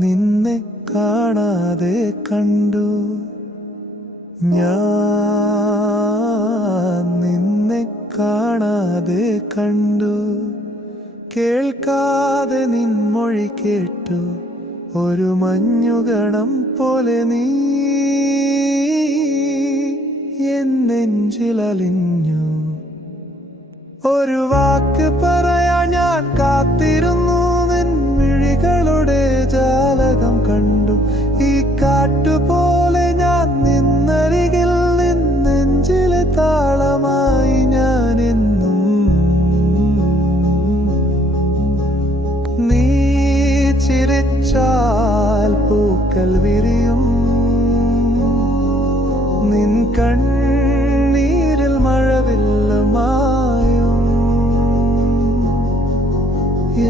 നിന്നെ കാണാതെ കണ്ടു, ഞാൻ നിന്നെ കാണാതെ കണ്ടു, കേൾക്കാതെ നിൻമൊഴി കേട്ടു, ഒരു മഞ്ഞുകണം പോലെ നീ എൻ നെഞ്ചിലലിഞ്ഞു. ഒരു വാക്ക് പറയാൻ ഞാൻ കാത്തിരുന്നു, നിൻ മിഴികളുടെ ജാലകം കണ്ടു. ഈ കാറ്റുപോലെ ഞാൻ നിന്നരികിൽ, നിൻ നെഞ്ചിലെ താളമായി ഞാൻ എന്നും. നീ ചിരിച്ചാൽ പൂക്കൾ വിരിയും, നിൻ കണ്ണീരിൽ മഴവില്ലുമായും.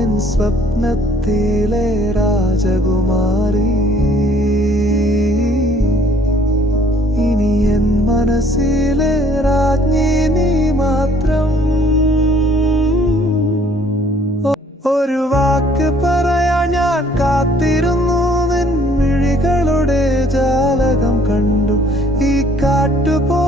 എൻ സ്വപ്നത്തിലെ രാജകുമാരി, ഇനി എൻ മനസ്സിലെ രാജ്ഞി നീ മാത്രം. ഒരു വാക്ക് പറയാൻ ഞാൻ കാത്തിരുന്നു, നിൻ മിഴികളുടെ ജാലകം കണ്ടു. ഈ കാറ്റുപോ